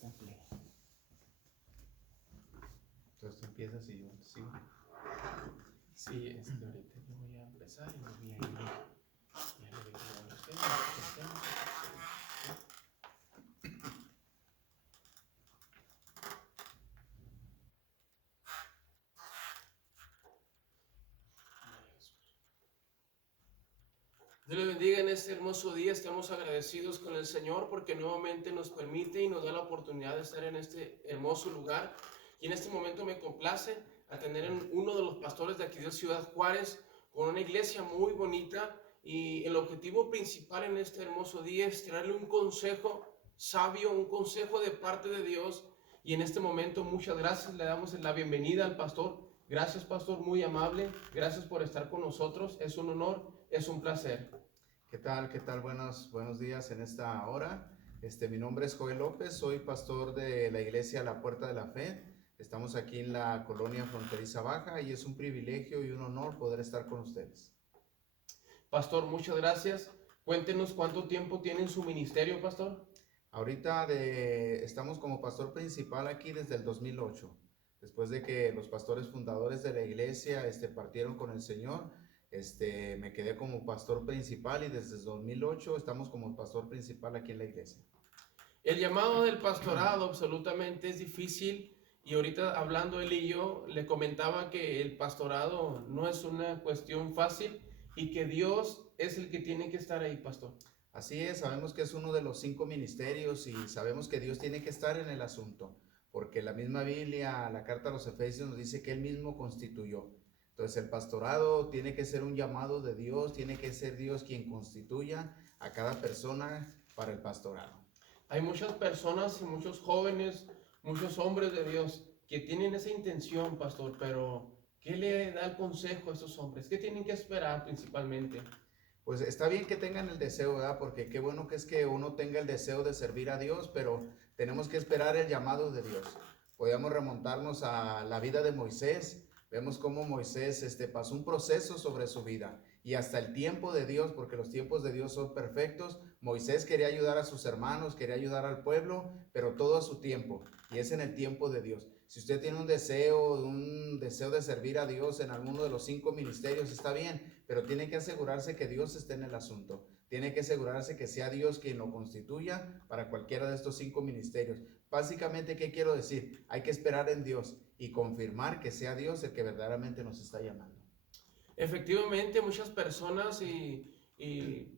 está en play. Entonces tú empiezas y yo sigo. Sí, ahorita yo voy a empezar y me voy a ir. Ya le digo a ustedes. Dios le bendiga en este hermoso día. Estamos agradecidos con el Señor porque nuevamente nos permite y nos da la oportunidad de estar en este hermoso lugar. Y en este momento me complace atender a uno de los pastores de aquí de Ciudad Juárez con una iglesia muy bonita. Y el objetivo principal en este hermoso día es traerle un consejo sabio, un consejo de parte de Dios. Y en este momento muchas gracias, le damos la bienvenida al pastor. Gracias, pastor, muy amable. Gracias por estar con nosotros. Es un honor, es un placer. ¿Qué tal? ¿Qué tal? Buenos días en esta hora. Mi nombre es Joel López, soy pastor de la iglesia La Puerta de la Fe. Estamos aquí en la colonia Fronteriza Baja y es un privilegio y un honor poder estar con ustedes. Pastor, muchas gracias. Cuéntenos cuánto tiempo tiene en su ministerio, pastor. Ahorita estamos como pastor principal aquí desde el 2008. Después de que los pastores fundadores de la iglesia partieron con el Señor, me quedé como pastor principal y desde el 2008 estamos como pastor principal aquí en la iglesia. El llamado del pastorado absolutamente es difícil y ahorita hablando él y yo le comentaba que el pastorado no es una cuestión fácil y que Dios es el que tiene que estar ahí, pastor. Así es, sabemos que es uno de los 5 ministerios y sabemos que Dios tiene que estar en el asunto, porque la misma Biblia, la carta a los Efesios nos dice que Él mismo constituyó. Entonces el pastorado tiene que ser un llamado de Dios, tiene que ser Dios quien constituya a cada persona para el pastorado. Hay muchas personas y muchos jóvenes, muchos hombres de Dios que tienen esa intención, pastor, pero ¿qué le da el consejo a esos hombres? ¿Qué tienen que esperar principalmente? Pues está bien que tengan el deseo, ¿verdad? Porque qué bueno que es que uno tenga el deseo de servir a Dios, pero tenemos que esperar el llamado de Dios. Podríamos remontarnos a la vida de Moisés. Vemos cómo Moisés pasó un proceso sobre su vida y hasta el tiempo de Dios, porque los tiempos de Dios son perfectos. Moisés quería ayudar a sus hermanos, quería ayudar al pueblo, pero todo a su tiempo y es en el tiempo de Dios. Si usted tiene un deseo de servir a Dios en alguno de los 5 ministerios, está bien, pero tiene que asegurarse que Dios esté en el asunto. Tiene que asegurarse que sea Dios quien lo constituya para cualquiera de estos 5 ministerios. Básicamente, ¿qué quiero decir? Hay que esperar en Dios y confirmar que sea Dios el que verdaderamente nos está llamando. Efectivamente, muchas personas y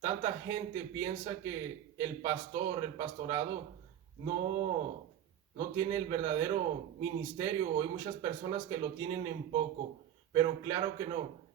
tanta gente piensa que el pastorado, no tiene el verdadero ministerio. Hay muchas personas que lo tienen en poco, pero claro que no.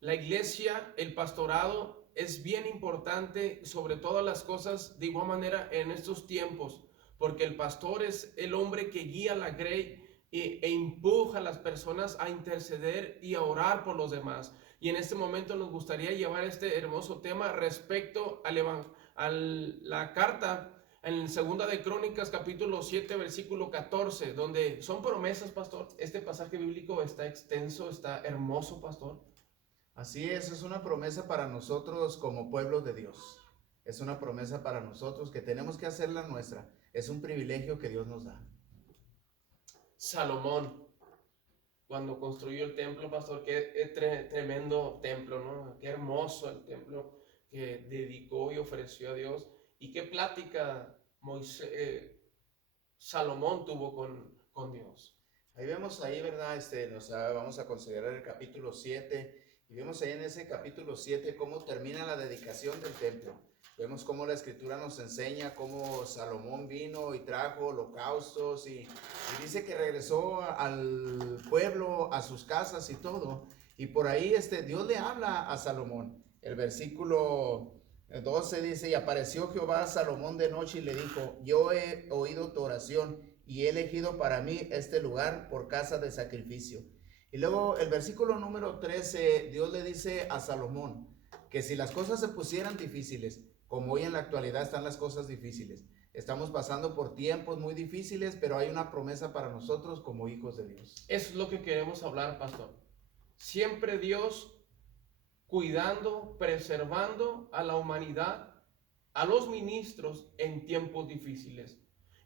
La iglesia, el pastorado es bien importante sobre todas las cosas, de igual manera en estos tiempos, porque el pastor es el hombre que guía la grey e empuja a las personas a interceder y a orar por los demás. Y en este momento nos gustaría llevar este hermoso tema respecto a la carta en segunda de Crónicas capítulo 7 versículo 14, donde son promesas, pastor. Este pasaje bíblico está extenso, está hermoso, pastor. Así es una promesa para nosotros como pueblo de Dios. Es una promesa para nosotros que tenemos que hacerla nuestra. Es un privilegio que Dios nos da. Salomón, cuando construyó el templo, pastor, qué tremendo templo, ¿no? Qué hermoso el templo que dedicó y ofreció a Dios. Y qué plática Salomón tuvo con Dios. Ahí vemos ahí, ¿verdad? Vamos a considerar el capítulo 7 y vemos ahí en ese capítulo 7 cómo termina la dedicación del templo. Vemos cómo la escritura nos enseña cómo Salomón vino y trajo holocaustos y dice que regresó al pueblo, a sus casas y todo. Y por ahí Dios le habla a Salomón. El versículo 12 dice, y apareció Jehová a Salomón de noche y le dijo, yo he oído tu oración y he elegido para mí este lugar por casa de sacrificio. Y luego el versículo número 13, Dios le dice a Salomón que si las cosas se pusieran difíciles, como hoy en la actualidad están las cosas difíciles, estamos pasando por tiempos muy difíciles, pero hay una promesa para nosotros como hijos de Dios. Eso es lo que queremos hablar, pastor. Siempre Dios cuidando, preservando a la humanidad, a los ministros en tiempos difíciles.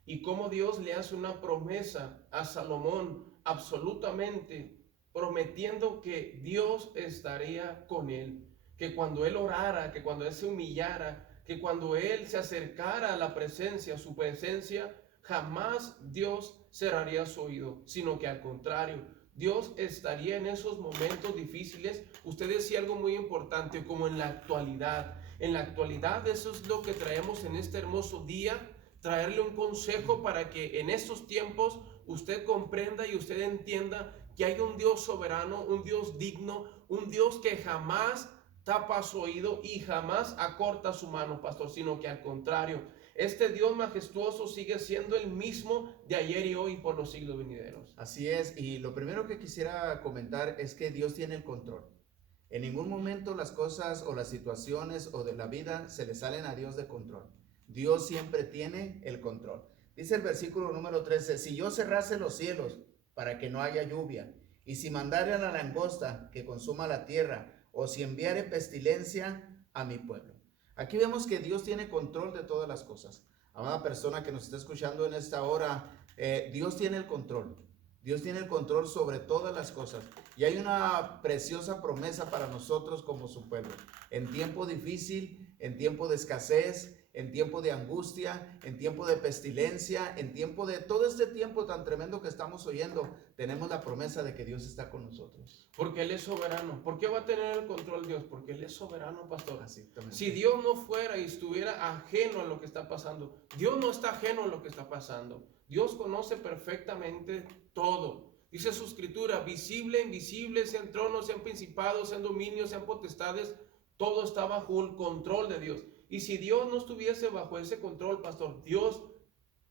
y cómo Dios le hace una promesa a Salomón absolutamente, prometiendo que Dios estaría con él, que cuando él orara, que cuando él se humillara, que cuando él se acercara a la presencia, su presencia, jamás Dios cerraría su oído, sino que al contrario, Dios estaría en esos momentos difíciles. Usted decía algo muy importante, como en la actualidad. En la actualidad, eso es lo que traemos en este hermoso día, traerle un consejo para que en estos tiempos usted comprenda y usted entienda que hay un Dios soberano, un Dios digno, un Dios que jamás tapa su oído y jamás acorta su mano, pastor, sino que al contrario, este Dios majestuoso sigue siendo el mismo de ayer y hoy por los siglos venideros. Así es, y lo primero que quisiera comentar es que Dios tiene el control. En ningún momento las cosas o las situaciones o de la vida se le salen a Dios de control. Dios siempre tiene el control. Dice el versículo número 13, si yo cerrase los cielos para que no haya lluvia, y si mandare a la langosta que consuma la tierra, o si enviare pestilencia a mi pueblo. Aquí vemos que Dios tiene control de todas las cosas. Amada persona que nos está escuchando en esta hora, Dios tiene el control. Dios tiene el control sobre todas las cosas. Y hay una preciosa promesa para nosotros como su pueblo. En tiempo difícil, en tiempo de escasez, en tiempo de angustia, en tiempo de pestilencia, en tiempo de todo este tiempo tan tremendo que estamos oyendo, tenemos la promesa de que Dios está con nosotros. Porque Él es soberano. ¿Por qué va a tener el control Dios? Porque Él es soberano, pastor. Así, también. Si Dios no fuera y estuviera ajeno a lo que está pasando, Dios no está ajeno a lo que está pasando. Dios conoce perfectamente todo. Dice su escritura, visible, invisible, sean tronos, sean principados, sean dominios, sean potestades, todo está bajo el control de Dios. Y si Dios no estuviese bajo ese control, pastor, Dios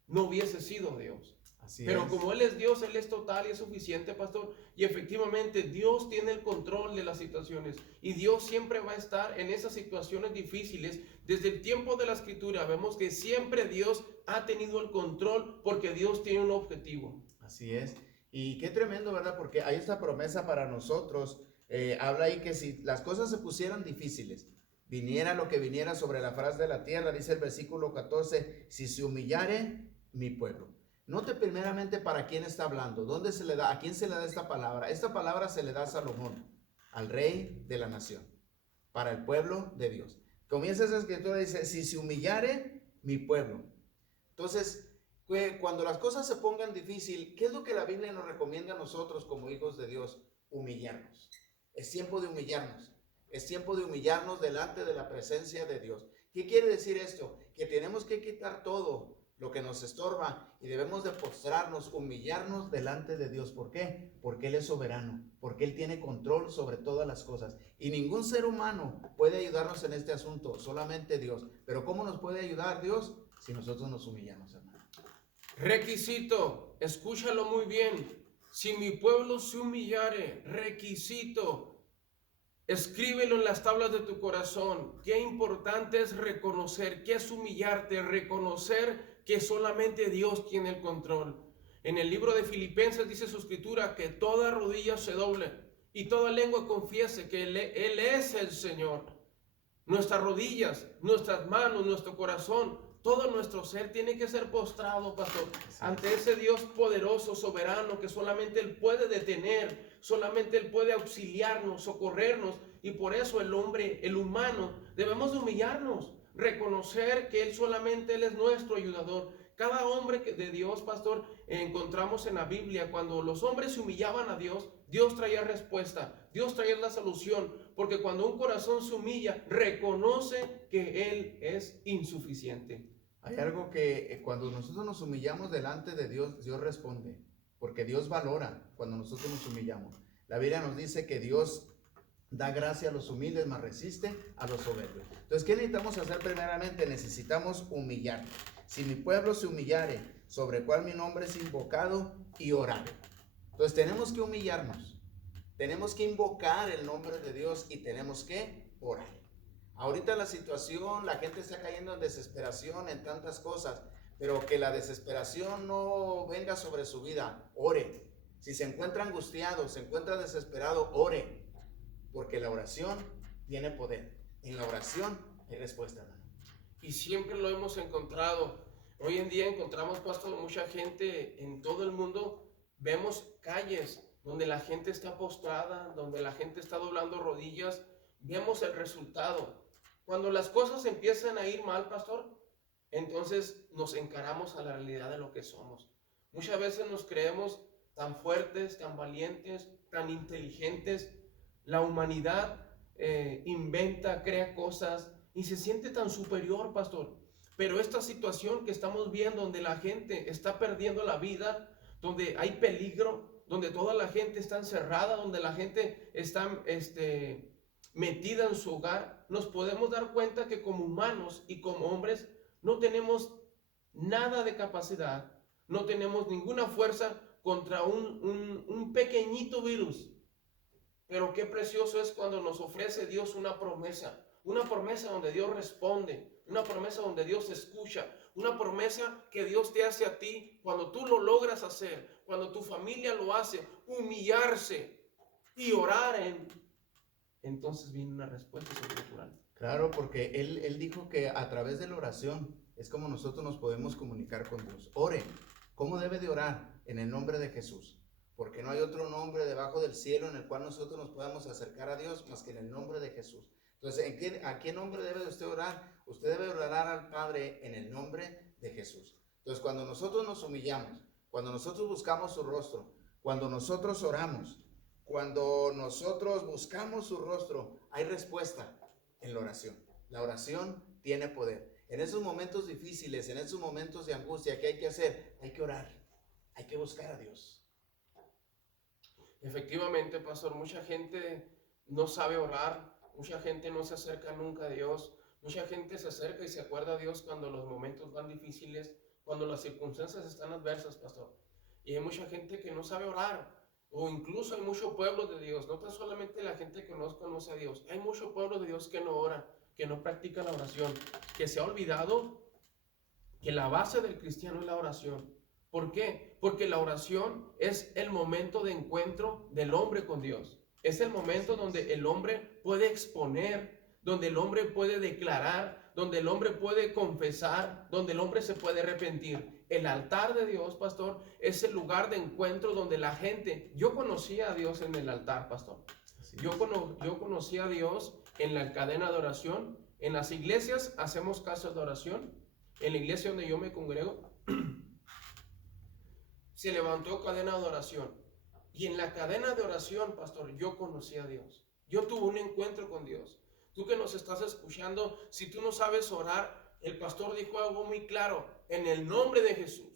no hubiese sido Dios. Así Pero es. como Él es Dios, Él es total y es suficiente, pastor. Y efectivamente Dios tiene el control de las situaciones. Y Dios siempre va a estar en esas situaciones difíciles. Desde el tiempo de la escritura vemos que siempre Dios ha tenido el control porque Dios tiene un objetivo. Así es. Y qué tremendo, ¿verdad? Porque hay esta promesa para nosotros. Habla ahí que si las cosas se pusieran difíciles, viniera lo que viniera sobre la faz de la tierra, dice el versículo 14, si se humillare mi pueblo. Note primeramente para quién está hablando, dónde se le da, a quién se le da esta palabra. Esta palabra se le da a Salomón, al rey de la nación, para el pueblo de Dios. Comienza esa escritura, dice, si se humillare mi pueblo. Entonces, cuando las cosas se pongan difícil, ¿qué es lo que la Biblia nos recomienda a nosotros como hijos de Dios? Humillarnos. Es tiempo de humillarnos. Es tiempo de humillarnos delante de la presencia de Dios. ¿Qué quiere decir esto? Que tenemos que quitar todo lo que nos estorba y debemos de postrarnos, humillarnos delante de Dios. ¿Por qué? Porque Él es soberano, porque Él tiene control sobre todas las cosas. Y ningún ser humano puede ayudarnos en este asunto, solamente Dios. Pero ¿cómo nos puede ayudar Dios? Si nosotros nos humillamos, hermano. Requisito, escúchalo muy bien. Si mi pueblo se humillare, requisito, escríbelo en las tablas de tu corazón. Qué importante es reconocer, qué es humillarte, reconocer que solamente Dios tiene el control. En el libro de Filipenses dice su escritura que toda rodilla se doble y toda lengua confiese que Él es el Señor. Nuestras rodillas, nuestras manos, nuestro corazón, todo nuestro ser tiene que ser postrado, pastor, ante ese Dios poderoso, soberano, que solamente Él puede detener, solamente Él puede auxiliarnos, socorrernos, y por eso el hombre, el humano, debemos de humillarnos, reconocer que Él solamente Él es nuestro ayudador. Cada hombre de Dios, pastor, encontramos en la Biblia, cuando los hombres se humillaban a Dios, Dios traía respuesta, Dios traía la solución, porque cuando un corazón se humilla, reconoce que Él es insuficiente. Hay algo que cuando nosotros nos humillamos delante de Dios, Dios responde, porque Dios valora cuando nosotros nos humillamos. La Biblia nos dice que Dios da gracia a los humildes, mas resiste a los soberbios. Entonces, ¿qué necesitamos hacer primeramente? Necesitamos humillarnos. Si mi pueblo se humillare, sobre el cual mi nombre es invocado, y orare. Entonces, tenemos que humillarnos. Tenemos que invocar el nombre de Dios y tenemos que orar. Ahorita la situación, la gente está cayendo en desesperación, en tantas cosas, pero que la desesperación no venga sobre su vida. Ore. Si se encuentra angustiado, se encuentra desesperado, ore. Porque la oración tiene poder. En la oración hay respuesta, hermano. Y siempre lo hemos encontrado. Hoy en día encontramos, pastor, mucha gente en todo el mundo. Vemos calles donde la gente está postrada, donde la gente está doblando rodillas. Vemos el resultado. Cuando las cosas empiezan a ir mal, pastor, entonces nos encaramos a la realidad de lo que somos. Muchas veces nos creemos tan fuertes, tan valientes, tan inteligentes. La humanidad inventa, crea cosas y se siente tan superior, pastor. Pero esta situación que estamos viendo, donde la gente está perdiendo la vida, donde hay peligro, donde toda la gente está encerrada, donde la gente está metida en su hogar, nos podemos dar cuenta que como humanos y como hombres no tenemos nada de capacidad, no tenemos ninguna fuerza contra un pequeñito virus. Pero qué precioso es cuando nos ofrece Dios una promesa donde Dios responde, una promesa donde Dios escucha, una promesa que Dios te hace a ti cuando tú lo logras hacer, cuando tu familia lo hace, humillarse y orar entonces viene una respuesta sobrenatural. Claro, porque él dijo que a través de la oración es como nosotros nos podemos comunicar con Dios. Ore. ¿Cómo debe de orar? En el nombre de Jesús. Porque no hay otro nombre debajo del cielo en el cual nosotros nos podamos acercar a Dios más que en el nombre de Jesús. Entonces, ¿a qué nombre debe de usted orar? Usted debe orar al Padre en el nombre de Jesús. Entonces, cuando nosotros nos humillamos, cuando nosotros buscamos su rostro, cuando nosotros oramos, cuando nosotros buscamos su rostro, hay respuesta en la oración. La oración tiene poder. En esos momentos difíciles, en esos momentos de angustia, ¿qué hay que hacer? Hay que orar, hay que buscar a Dios. Efectivamente, pastor, mucha gente no sabe orar, mucha gente no se acerca nunca a Dios, mucha gente se acerca y se acuerda a Dios cuando los momentos van difíciles, cuando las circunstancias están adversas, pastor. Y hay mucha gente que no sabe orar, o incluso hay mucho pueblo de Dios, no tan solamente la gente que no conoce a Dios, hay mucho pueblo de Dios que no ora, que no practica la oración, que se ha olvidado que la base del cristiano es la oración. ¿Por qué? Porque la oración es el momento de encuentro del hombre con Dios. Es el momento donde el hombre puede exponer, donde el hombre puede declarar, donde el hombre puede confesar, donde el hombre se puede arrepentir. El altar de Dios, pastor, es el lugar de encuentro donde la gente... Yo conocí a Dios en el altar, pastor. Yo conocí a Dios en la cadena de oración. En las iglesias hacemos casas de oración. En la iglesia donde yo me congrego, se levantó cadena de oración. Y en la cadena de oración, pastor, yo conocí a Dios. Yo tuve un encuentro con Dios. Tú que nos estás escuchando, si tú no sabes orar, el pastor dijo algo muy claro, en el nombre de Jesús.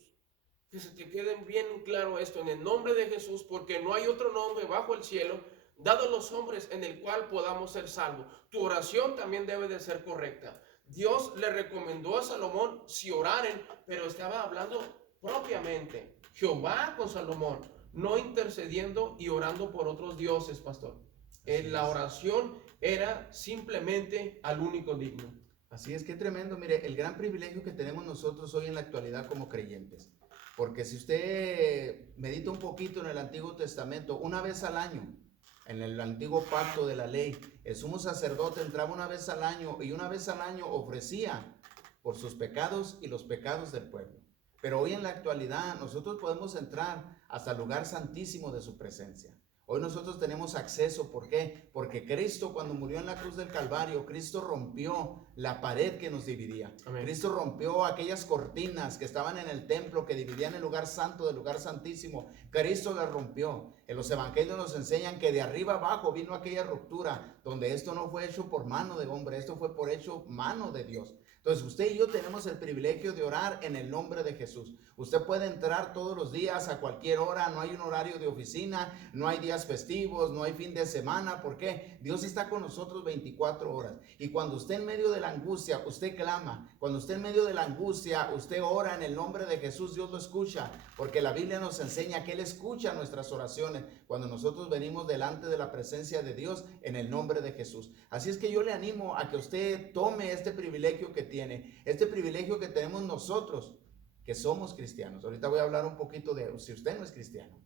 Que se te quede bien claro esto, en el nombre de Jesús, porque no hay otro nombre bajo el cielo dado a los hombres en el cual podamos ser salvos. Tu oración también debe de ser correcta. Dios le recomendó a Salomón si oraren, pero estaba hablando propiamente Jehová con Salomón, no intercediendo y orando por otros dioses, pastor. La oración era simplemente al único digno. Así es, qué tremendo. Mire, el gran privilegio que tenemos nosotros hoy en la actualidad como creyentes. Porque si usted medita un poquito en el Antiguo Testamento, una vez al año, en el antiguo pacto de la ley, el sumo sacerdote entraba una vez al año y una vez al año ofrecía por sus pecados y los pecados del pueblo. Pero hoy en la actualidad nosotros podemos entrar hasta el lugar santísimo de su presencia. Hoy nosotros tenemos acceso. ¿Por qué? Porque Cristo, cuando murió en la cruz del Calvario, Cristo rompió la pared que nos dividía. Amén. Cristo rompió aquellas cortinas que estaban en el templo que dividían el lugar santo del lugar santísimo. Cristo las rompió. En los evangelios nos enseñan que de arriba abajo vino aquella ruptura, donde esto no fue hecho por mano de hombre, esto fue por hecho mano de Dios. Entonces usted y yo tenemos el privilegio de orar en el nombre de Jesús. Usted puede entrar todos los días a cualquier hora, no hay un horario de oficina, no hay días festivos, no hay fin de semana. ¿Por qué? Dios está con nosotros 24 horas. Y cuando usted en medio de la angustia, usted clama. Cuando usted en medio de la angustia, usted ora en el nombre de Jesús, Dios lo escucha. Porque la Biblia nos enseña que Él escucha nuestras oraciones cuando nosotros venimos delante de la presencia de Dios en el nombre de Jesús. Así es que yo le animo a que usted tome este privilegio que tiene, este privilegio que tenemos nosotros, que somos cristianos. Ahorita voy a hablar un poquito de si usted no es cristiano.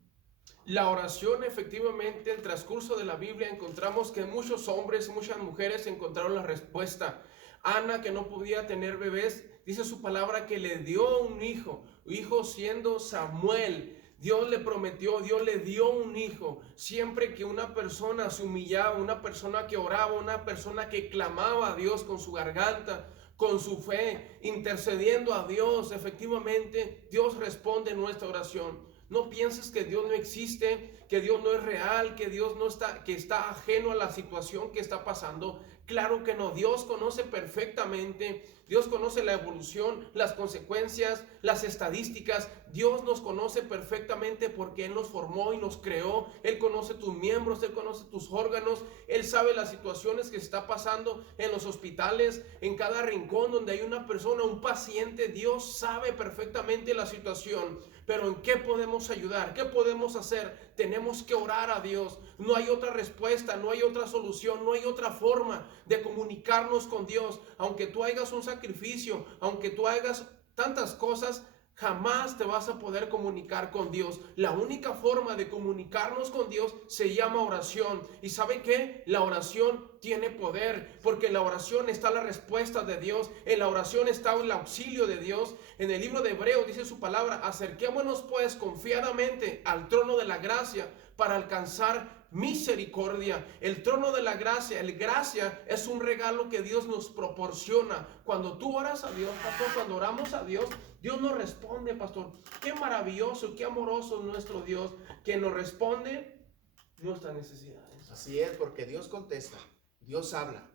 La oración, efectivamente, en el transcurso de la Biblia encontramos que muchos hombres, muchas mujeres encontraron la respuesta Ana, que no podía tener bebés, dice su palabra que le dio un hijo siendo Samuel. Dios le prometió, Dios le dio un hijo. Siempre que una persona se humillaba, una persona que oraba, una persona que clamaba a Dios con su garganta, con su fe, intercediendo a Dios, efectivamente Dios responde nuestra oración. No pienses que Dios no existe, que Dios no es real, que Dios no está, que está ajeno a la situación que está pasando. Claro que no, Dios conoce perfectamente, Dios conoce la evolución, las consecuencias, las estadísticas. Dios nos conoce perfectamente porque Él nos formó y nos creó. Él conoce tus miembros, Él conoce tus órganos, Él sabe las situaciones que se está pasando en los hospitales, en cada rincón donde hay una persona, un paciente. Dios sabe perfectamente la situación. Pero ¿en qué podemos ayudar? ¿Qué podemos hacer? Tenemos que orar a Dios. No hay otra respuesta, no hay otra solución, no hay otra forma de comunicarnos con Dios. Aunque tú hagas un sacrificio, aunque tú hagas tantas cosas, jamás te vas a poder comunicar con Dios. La única forma de comunicarnos con Dios se llama oración. ¿Y sabe qué? La oración tiene poder, porque en la oración está la respuesta de Dios. En la oración está el auxilio de Dios. En el libro de Hebreos dice su palabra: acerquémonos pues confiadamente al trono de la gracia para alcanzar misericordia. El trono de la gracia, el gracia es un regalo que Dios nos proporciona. Cuando tú oras a Dios, pastor, cuando oramos a Dios, Dios nos responde, pastor. Qué maravilloso, qué amoroso es nuestro Dios, que nos responde nuestras necesidades. Así es, porque Dios contesta, Dios habla,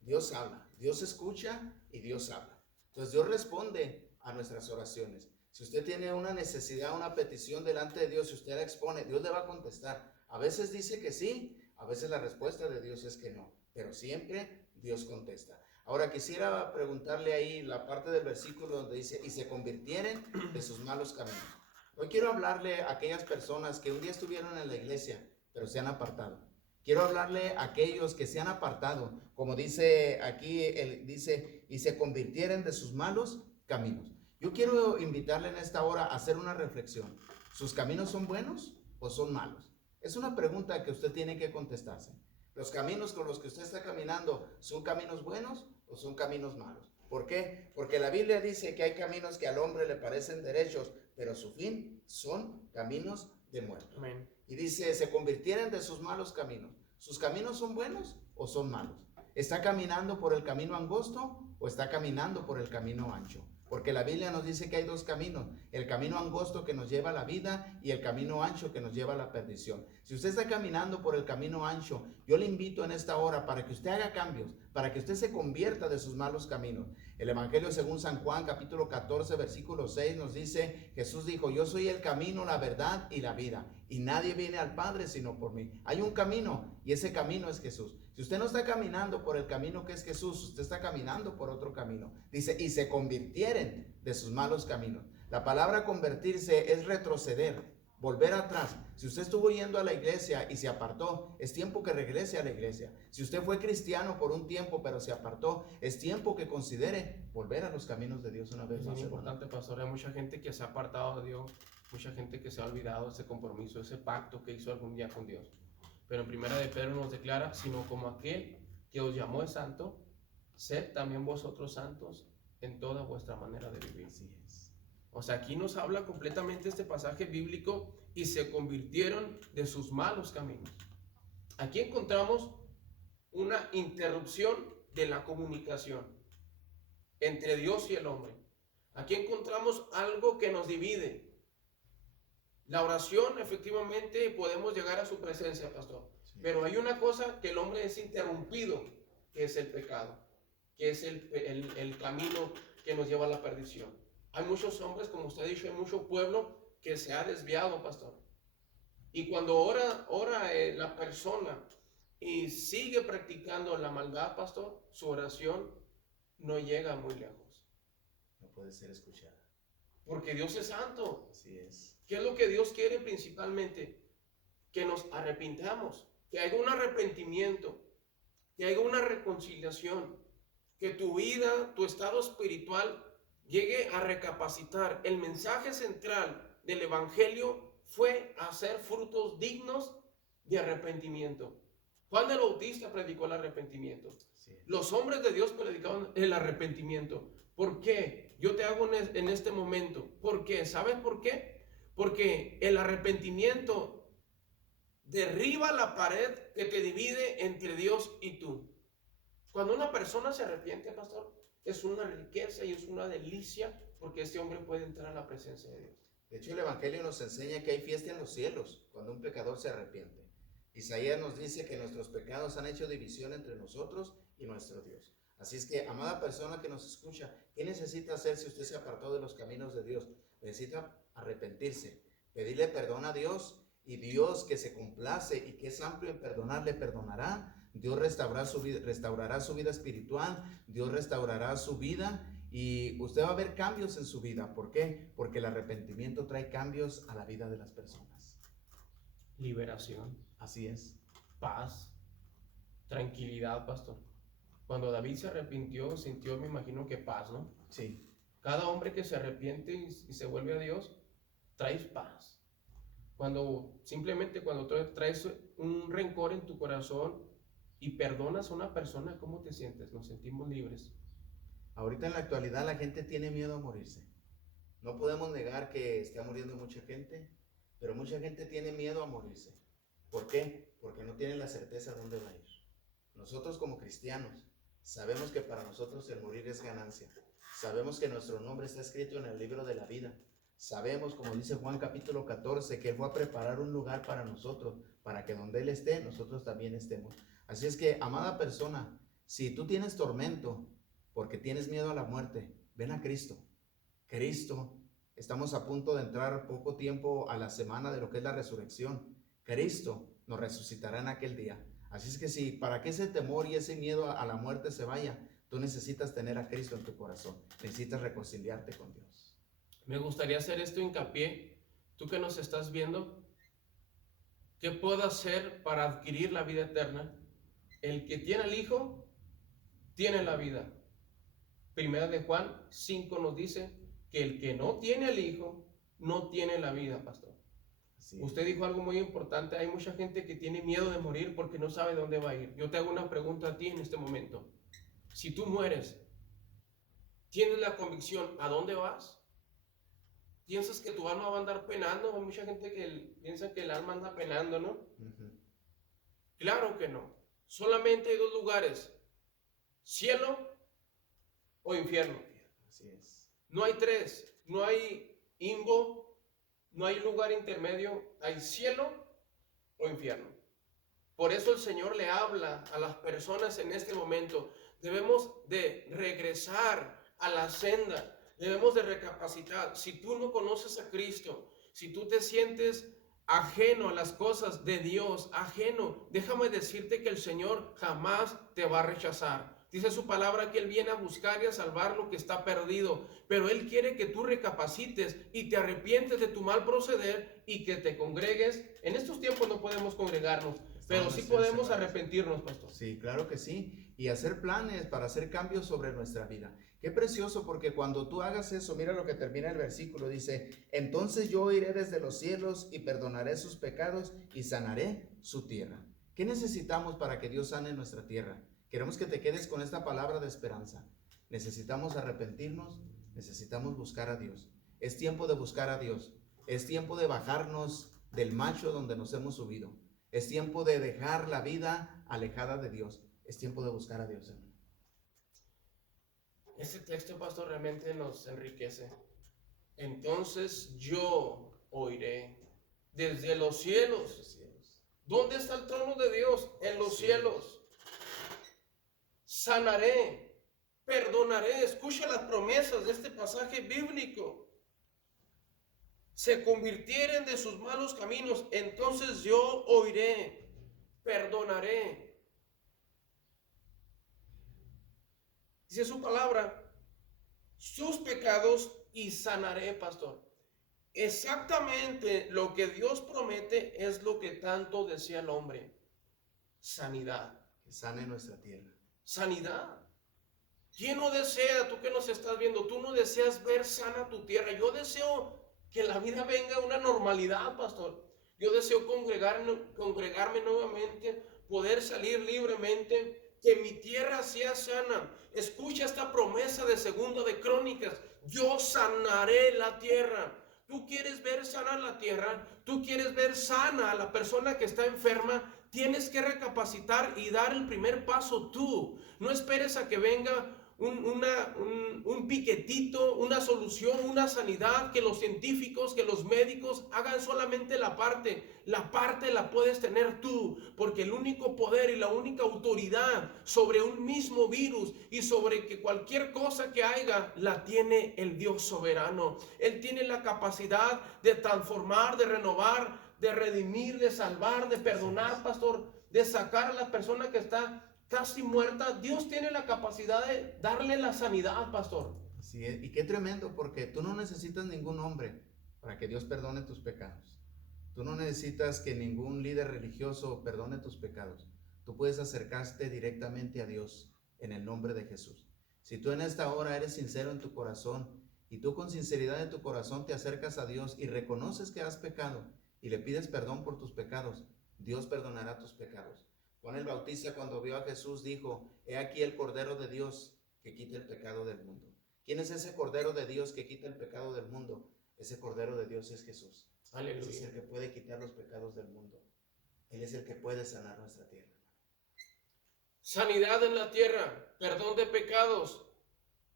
Dios escucha y Dios habla. Entonces Dios responde a nuestras oraciones. Si usted tiene una necesidad, una petición delante de Dios, si usted la expone, Dios le va a contestar. A veces dice que sí, a veces la respuesta de Dios es que no, pero siempre Dios contesta. Ahora quisiera preguntarle ahí la parte del versículo donde dice: y se convirtieren de sus malos caminos. Hoy quiero hablarle a aquellas personas que un día estuvieron en la iglesia, pero se han apartado. Quiero hablarle a aquellos que se han apartado, como dice aquí, dice: y se convirtieren de sus malos caminos. Yo quiero invitarle en esta hora a hacer una reflexión. ¿Sus caminos son buenos o son malos? Es una pregunta que usted tiene que contestarse. ¿Los caminos con los que usted está caminando son caminos buenos o son caminos malos? ¿Por qué? Porque la Biblia dice que hay caminos que al hombre le parecen derechos, pero su fin son caminos de muerte. Amén. Y dice: se convirtieran de sus malos caminos. ¿Sus caminos son buenos o son malos? ¿Está caminando por el camino angosto o está caminando por el camino ancho? Porque la Biblia nos dice que hay dos caminos: el camino angosto que nos lleva a la vida y el camino ancho que nos lleva a la perdición. Si usted está caminando por el camino ancho, yo le invito en esta hora para que usted haga cambios, para que usted se convierta de sus malos caminos. El Evangelio según San Juan, capítulo 14, versículo 6 nos dice: Jesús dijo: yo soy el camino, la verdad y la vida, y nadie viene al Padre sino por mí. Hay un camino y ese camino es Jesús. Si usted no está caminando por el camino que es Jesús, usted está caminando por otro camino. Dice: y se convirtieren de sus malos caminos. La palabra convertirse es retroceder, volver atrás. Si usted estuvo yendo a la iglesia y se apartó, es tiempo que regrese a la iglesia. Si usted fue cristiano por un tiempo pero se apartó, es tiempo que considere volver a los caminos de Dios una vez más. Es muy importante, pastor. Hay mucha gente que se ha apartado de Dios, mucha gente que se ha olvidado ese compromiso, ese pacto que hizo algún día con Dios. Pero en Primera de Pedro nos declara: sino como aquel que os llamó es santo, sed también vosotros santos en toda vuestra manera de vivir. Así es. O sea, aquí nos habla completamente este pasaje bíblico: y se convirtieron de sus malos caminos. Aquí encontramos una interrupción de la comunicación entre Dios y el hombre. Aquí encontramos algo que nos divide. La oración, efectivamente, podemos llegar a su presencia, pastor. Sí. Pero hay una cosa que el hombre es interrumpido, que es el pecado, que es el camino que nos lleva a la perdición. Hay muchos hombres, como usted ha dicho, hay mucho pueblo que se ha desviado, pastor. Y cuando ora la persona y sigue practicando la maldad, pastor, su oración no llega muy lejos. No puede ser escuchada. Porque Dios es santo. Así es. ¿Qué es lo que Dios quiere principalmente? Que nos arrepintamos, que haya un arrepentimiento, que haya una reconciliación, que tu vida, tu estado espiritual llegue a recapacitar. El mensaje central del Evangelio fue hacer frutos dignos de arrepentimiento. Juan el Bautista predicó el arrepentimiento. Sí. Los hombres de Dios predicaban el arrepentimiento. ¿Por qué? Yo te hago en este momento. ¿Por qué? ¿Sabes por qué? Porque el arrepentimiento derriba la pared que te divide entre Dios y tú. Cuando una persona se arrepiente, pastor, es una riqueza y es una delicia porque este hombre puede entrar a la presencia de Dios. De hecho, el Evangelio nos enseña que hay fiesta en los cielos cuando un pecador se arrepiente. Isaías nos dice que nuestros pecados han hecho división entre nosotros y nuestro Dios. Así es que, amada persona que nos escucha, ¿qué necesita hacer si usted se apartó de los caminos de Dios? Necesita arrepentirse, pedirle perdón a Dios, y Dios, que se complace y que es amplio en perdonar, le perdonará. Dios restaurará su vida espiritual, Dios restaurará su vida y usted va a ver cambios en su vida. ¿Por qué? Porque el arrepentimiento trae cambios a la vida de las personas. Liberación. Así es. Paz, tranquilidad, pastor. Cuando David se arrepintió, sintió, me imagino que paz, ¿no? Sí. Cada hombre que se arrepiente y se vuelve a Dios, traes paz. Simplemente cuando traes un rencor en tu corazón y perdonas a una persona, ¿cómo te sientes? Nos sentimos libres. Ahorita en la actualidad la gente tiene miedo a morirse. No podemos negar que está muriendo mucha gente, pero mucha gente tiene miedo a morirse. ¿Por qué? Porque no tienen la certeza de dónde va a ir. Nosotros como cristianos sabemos que para nosotros el morir es ganancia. Sabemos que nuestro nombre está escrito en el libro de la vida. Sabemos, como dice Juan capítulo 14, que Él fue a preparar un lugar para nosotros, para que donde Él esté, nosotros también estemos. Así es que, amada persona, si tú tienes tormento porque tienes miedo a la muerte, ven a Cristo. Cristo, estamos a punto de entrar poco tiempo a la semana de lo que es la resurrección. Cristo nos resucitará en aquel día. Así es que si para que ese temor y ese miedo a la muerte se vaya, tú necesitas tener a Cristo en tu corazón. Necesitas reconciliarte con Dios. Me gustaría hacer esto hincapié. Tú que nos estás viendo, ¿qué puedo hacer para adquirir la vida eterna? El que tiene al Hijo, tiene la vida. Primera de Juan 5 nos dice que el que no tiene al Hijo, no tiene la vida, pastor. Sí. Usted dijo algo muy importante. Hay mucha gente que tiene miedo de morir porque no sabe dónde va a ir. Yo te hago una pregunta a ti en este momento. Si tú mueres, ¿tienes la convicción a dónde vas? ¿Piensas que tu alma va a andar penando? Hay mucha gente que piensa que el alma anda penando, ¿no? Claro que no. Solamente hay dos lugares: cielo o infierno. Así es. No hay tres. No hay limbo. No hay lugar intermedio. Hay cielo o infierno. Por eso el Señor le habla a las personas en este momento. Debemos de regresar a la senda. Debemos de recapacitar. Si tú no conoces a Cristo, si tú te sientes ajeno a las cosas de Dios, ajeno, déjame decirte que el Señor jamás te va a rechazar. Dice su palabra que Él viene a buscar y a salvar lo que está perdido, pero Él quiere que tú recapacites y te arrepientes de tu mal proceder y que te congregues. En estos tiempos no podemos congregarnos, pero sí podemos arrepentirnos, pastor. Sí, claro que sí, y hacer planes para hacer cambios sobre nuestra vida. Qué precioso, porque cuando tú hagas eso, mira lo que termina el versículo, dice: entonces yo iré desde los cielos y perdonaré sus pecados y sanaré su tierra. ¿Qué necesitamos para que Dios sane nuestra tierra? Queremos que te quedes con esta palabra de esperanza. Necesitamos arrepentirnos, necesitamos buscar a Dios. Es tiempo de buscar a Dios. Es tiempo de bajarnos del macho donde nos hemos subido. Es tiempo de dejar la vida alejada de Dios. Es tiempo de buscar a Dios, hermano. Este texto, pastor, realmente nos enriquece. Entonces yo oiré desde los cielos. ¿Dónde está el trono de Dios? En los cielos. Sanaré, perdonaré. Escucha las promesas de este pasaje bíblico. Se convirtieren de sus malos caminos, entonces yo oiré, perdonaré. Dice su palabra, sus pecados y sanaré, pastor. Exactamente lo que Dios promete es lo que tanto desea el hombre. Sanidad. Que sane nuestra tierra. Sanidad. ¿Quién no desea, tú que nos estás viendo, tú no deseas ver sana tu tierra? Yo deseo que la vida venga a una normalidad, pastor. Yo deseo congregarme nuevamente poder salir libremente, que mi tierra sea sana. Escucha esta promesa de Segunda de Crónicas: yo sanaré la tierra. ¿Tú quieres ver sana la tierra? ¿Tú quieres ver sana a la persona que está enferma? Tienes que recapacitar y dar el primer paso tú. No esperes a que venga un piquetito, una solución, una sanidad, que los científicos, que los médicos hagan solamente la parte. La parte la puedes tener tú, porque el único poder y la única autoridad sobre un mismo virus y sobre que cualquier cosa que haya, la tiene el Dios soberano. Él tiene la capacidad de transformar, de renovar, de redimir, de salvar, de perdonar, pastor, de sacar a la persona que está casi muerta. Dios tiene la capacidad de darle la sanidad, pastor. Sí, y qué tremendo, porque tú no necesitas ningún hombre para que Dios perdone tus pecados. Tú no necesitas que ningún líder religioso perdone tus pecados. Tú puedes acercarte directamente a Dios en el nombre de Jesús. Si tú en esta hora eres sincero en tu corazón y tú con sinceridad de tu corazón te acercas a Dios y reconoces que has pecado y le pides perdón por tus pecados, Dios perdonará tus pecados. Juan el Bautista, cuando vio a Jesús, dijo: he aquí el Cordero de Dios que quita el pecado del mundo. ¿Quién es ese Cordero de Dios que quita el pecado del mundo? Ese Cordero de Dios es Jesús. Aleluya. Ese es el que puede quitar los pecados del mundo. Él es el que puede sanar nuestra tierra. Sanidad en la tierra, perdón de pecados,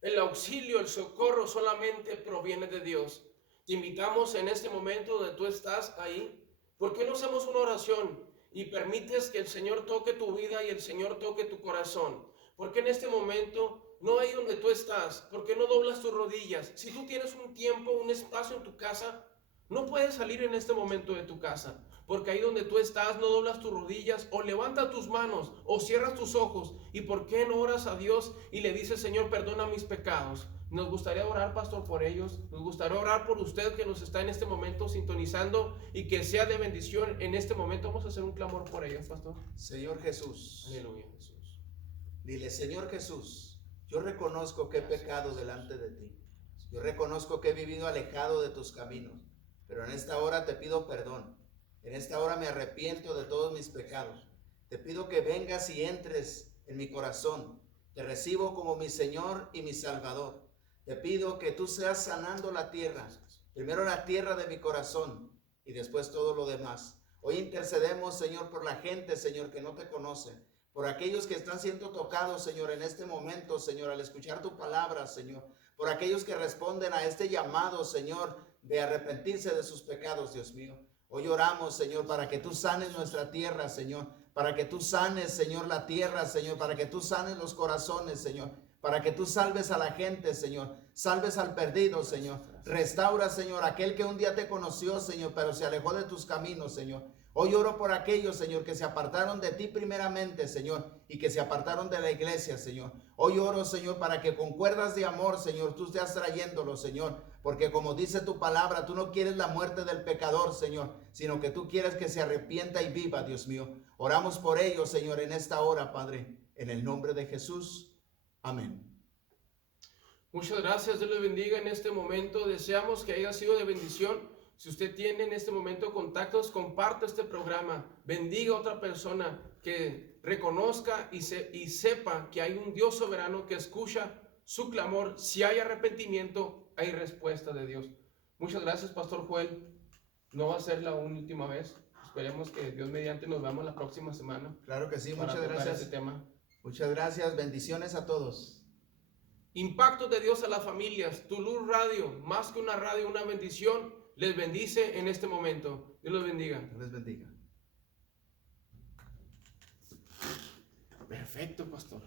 el auxilio, el socorro solamente proviene de Dios. Te invitamos en este momento donde tú estás ahí. ¿Por qué no hacemos una oración y permites que el Señor toque tu vida y el Señor toque tu corazón? Porque en este momento, no ahí donde tú estás, ¿por qué no doblas tus rodillas? Si tú tienes un tiempo, un espacio en tu casa, no puedes salir en este momento de tu casa, porque ahí donde tú estás no doblas tus rodillas, o levantas tus manos, o cierras tus ojos. ¿Y por qué no oras a Dios y le dices: Señor, perdona mis pecados? Nos gustaría orar, pastor, por ellos. Nos gustaría orar por usted que nos está en este momento sintonizando y que sea de bendición en este momento. Vamos a hacer un clamor por ellos, pastor. Señor Jesús. Aleluya, Jesús. Dile: Señor Jesús, yo reconozco que he pecado delante de ti. Yo reconozco que he vivido alejado de tus caminos, pero en esta hora te pido perdón. En esta hora me arrepiento de todos mis pecados. Te pido que vengas y entres en mi corazón. Te recibo como mi Señor y mi Salvador. Te pido que tú seas sanando la tierra. Primero la tierra de mi corazón y después todo lo demás. Hoy intercedemos, Señor, por la gente, Señor, que no te conoce. Por aquellos que están siendo tocados, Señor, en este momento, Señor, al escuchar tu palabra, Señor. Por aquellos que responden a este llamado, Señor, de arrepentirse de sus pecados, Dios mío. Hoy oramos, Señor, para que tú sanes nuestra tierra, Señor. Para que tú sanes, Señor, la tierra, Señor. Para que tú sanes los corazones, Señor. Para que tú salves a la gente, Señor. Salves al perdido, Señor. Restaura, Señor, aquel que un día te conoció, Señor, pero se alejó de tus caminos, Señor. Hoy oro por aquellos, Señor, que se apartaron de ti primeramente, Señor, y que se apartaron de la iglesia, Señor. Hoy oro, Señor, para que con cuerdas de amor, Señor, tú estés trayéndolos, Señor. Porque como dice tu palabra, tú no quieres la muerte del pecador, Señor, sino que tú quieres que se arrepienta y viva, Dios mío. Oramos por ellos, Señor, en esta hora, Padre, en el nombre de Jesús. Amén. Muchas gracias, Dios les bendiga en este momento. Deseamos que haya sido de bendición. Si usted tiene en este momento contactos, comparta este programa. Bendiga a otra persona que reconozca y sepa que hay un Dios soberano que escucha su clamor. Si hay arrepentimiento, hay respuesta de Dios. Muchas gracias, Pastor Joel. No va a ser la última vez. Esperemos que Dios mediante nos veamos la próxima semana. Claro que sí, muchas gracias. Este tema. Muchas gracias, bendiciones a todos. Impacto de Dios a las familias. Tulur Radio, más que una radio, una bendición. Les bendice en este momento. Dios los bendiga. Dios les bendiga. Perfecto, pastor.